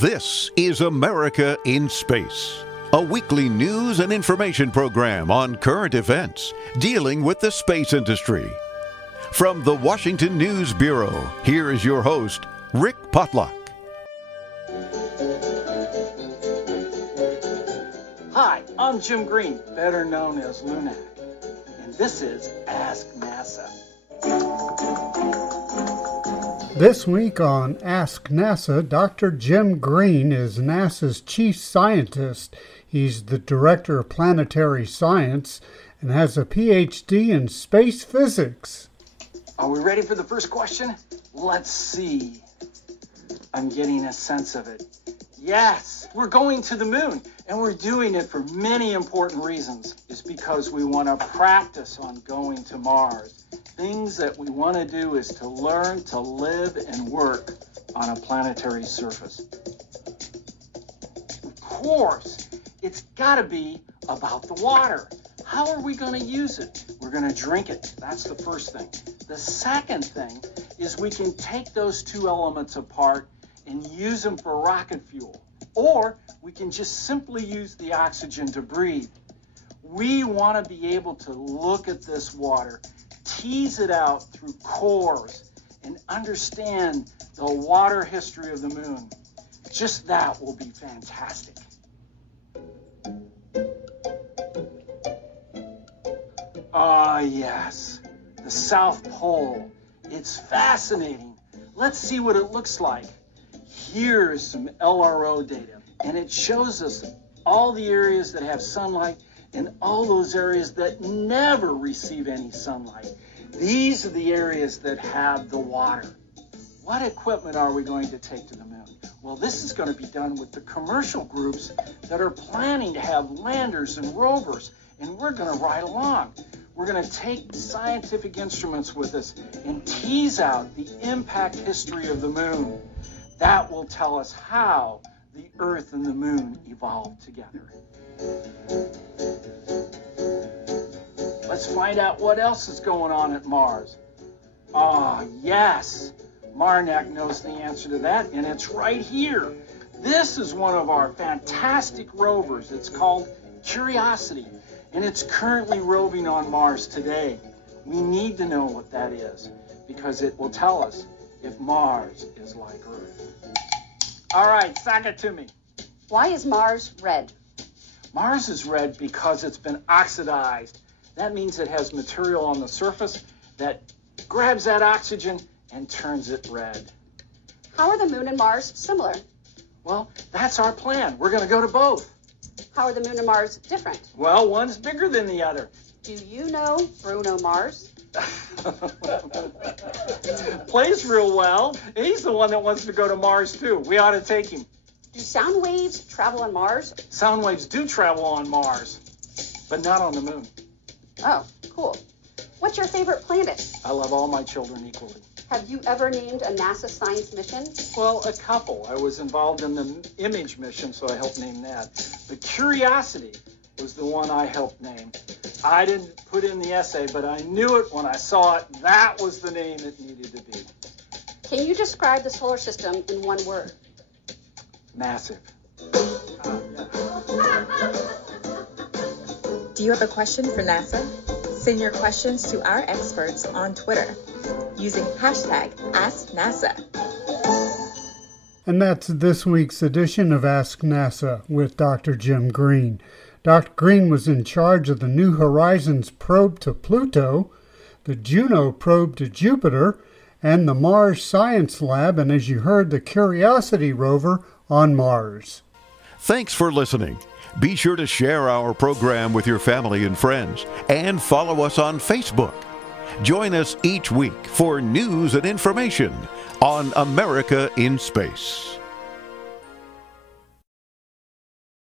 This is America in Space, a weekly news and information program on current events dealing with the space industry. From the Washington News Bureau, here is your host, Rick Potlock. Hi, I'm Jim Green, better known as Lunac, and this is Ask NASA. This week on Ask NASA, Dr. Jim Green is NASA's chief scientist. He's the director of planetary science and has a PhD in space physics. Are we ready for the first question? Let's see. I'm getting a sense of it. Yes, we're going to the moon, and we're doing it for many important reasons. It's because we want to practice on going to Mars. Things that we want to do is to learn to live and work on a planetary surface. Of course, it's got to be about the water. How are we going to use it? We're going to drink it. That's the first thing. The second thing is we can take those two elements apart and use them for rocket fuel. Or we can just simply use the oxygen to breathe. We want to be able to look at this water, tease it out through cores, and understand the water history of the moon. Just that will be fantastic. Ah, yes, the South Pole. It's fascinating. Let's see what it looks like. Here's some LRO data, and it shows us all the areas that have sunlight and all those areas that never receive any sunlight. These are the areas that have the water. What equipment are we going to take to the moon? Well, this is going to be done with the commercial groups that are planning to have landers and rovers, and we're going to ride along. We're going to take scientific instruments with us and tease out the impact history of the moon. That will tell us how the Earth and the moon evolved together. Let's find out what else is going on at Mars. Ah, yes, Marnak knows the answer to that, and it's right here. This is one of our fantastic rovers. It's called Curiosity, and it's currently roving on Mars today. We need to know what that is, because it will tell us if Mars is like Earth. All right, sack it to me. Why is Mars red? Mars is red because it's been oxidized. That means it has material on the surface that grabs that oxygen and turns it red. How are the moon and Mars similar? Well, that's our plan. We're going to go to both. How are the moon and Mars different? Well, one's bigger than the other. Do you know Bruno Mars? Plays real well. He's the one that wants to go to Mars, too. We ought to take him. Do sound waves travel on Mars? Sound waves do travel on Mars, but not on the moon. Oh, cool. What's your favorite planet? I love all my children equally. Have you ever named a NASA science mission? Well, a couple. I was involved in the Image mission, so I helped name that. The Curiosity was the one I helped name. I didn't put in the essay, but I knew it when I saw it. That was the name it needed to be. Can you describe the solar system in one word? Massive. Do you have a question for NASA? Send your questions to our experts on Twitter using hashtag AskNASA. And that's this week's edition of Ask NASA with Dr. Jim Green. Dr. Green was in charge of the New Horizons probe to Pluto, the Juno probe to Jupiter, and the Mars Science Lab, and as you heard, the Curiosity rover on Mars. Thanks for listening. Be sure to share our program with your family and friends and follow us on Facebook. Join us each week for news and information on America in Space.